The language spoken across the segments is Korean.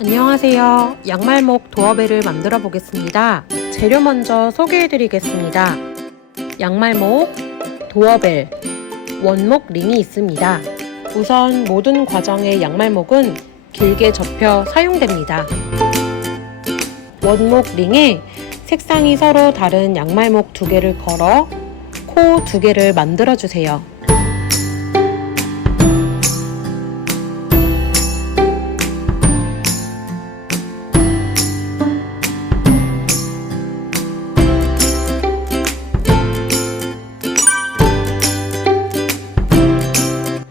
안녕하세요. 양말목 도어벨을 만들어 보겠습니다. 재료 먼저 소개해 드리겠습니다. 양말목, 도어벨, 원목 링이 있습니다. 우선 모든 과정의 양말목은 길게 접혀 사용됩니다. 원목 링에 색상이 서로 다른 양말목 두 개를 걸어 코 두 개를 만들어 주세요.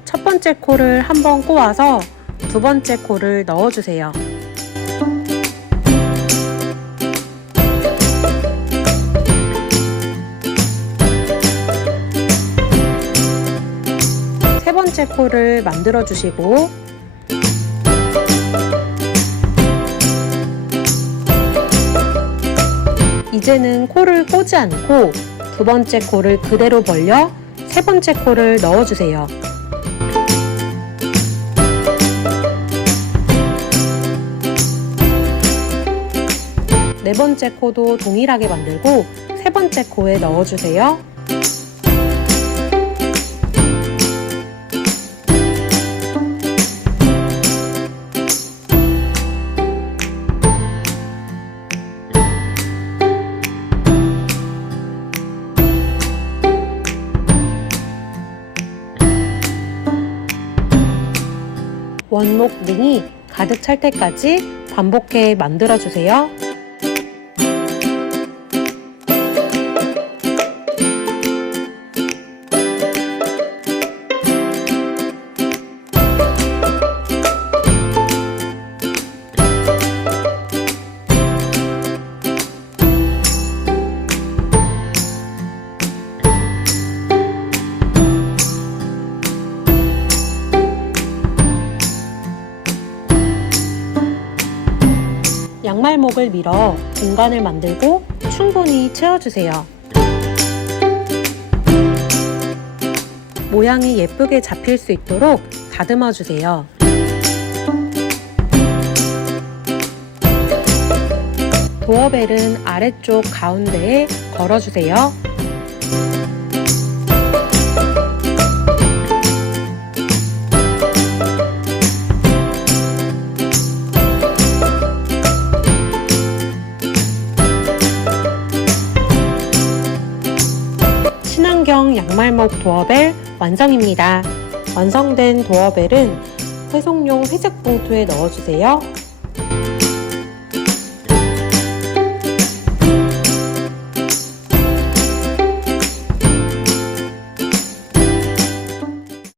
첫 번째 코를 한번 꼬아서 두 번째 코를 넣어주세요. 세 번째 코를 만들어 주시고 이제는 코를 꼬지 않고 두 번째 코를 그대로 벌려 세 번째 코를 넣어주세요. 번째 코도 동일하게 만들고 세 번째 코에 넣어주세요. 원목 링이 가득 찰 때까지 반복해 만들어 주세요. 양말목을 밀어 공간을 만들고 충분히 채워주세요. 모양이 예쁘게 잡힐 수 있도록 다듬어 주세요. 도어벨은 아래쪽 가운데에 걸어주세요. 친환경 양말목 도어벨 완성입니다. 완성된 도어벨은 회송용 회색 봉투에 넣어주세요.